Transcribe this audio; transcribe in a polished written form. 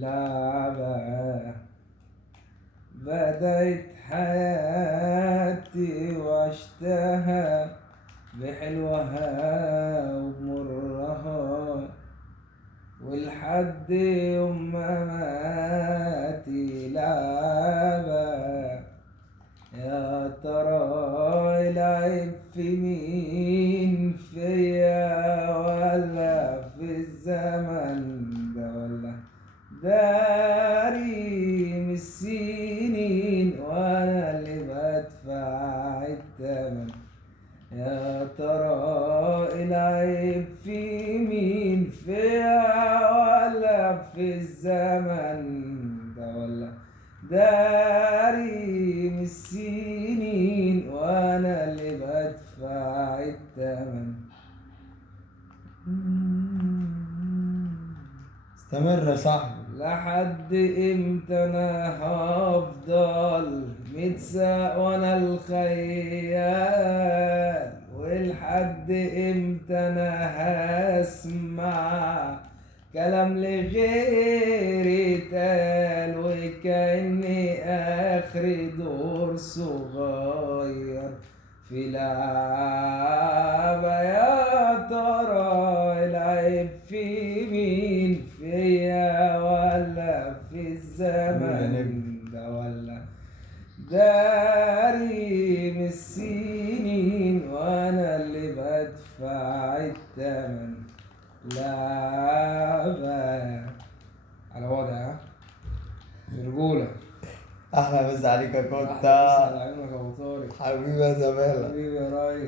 لعبة. بدأت حياتي وعشتها بحلوها وبمرها، ولحد يوم ما ماتي لعبة. يا ترى العيب في مين، فيا ولا في الزمن ده، ولا داري من السنين وانا اللي بدفع الثمن؟ يا ترى العيب في مين، فيا ولا في الزمن ده، ولا داري من السنين وانا اللي بدفع الثمن؟ استمر يا صاحبي. لحد امتى انا هفضل متساق وانا الخيال، ولحد امتى انا هسمع كلام لغيري اتقال، وكأني اخر دور صغير في لعبة؟ يا ترى العيب في مين، فيا ولا في الزمن ده، ولا داري من السنين وانا اللي بدفع الثمن؟ لعبة على وضع رجولة. احلى مسا عليك يا أحلى مسا كوتا. على عيونك يا أبو طارق. حبيبي يا زمالة. حبيبي يا رايق.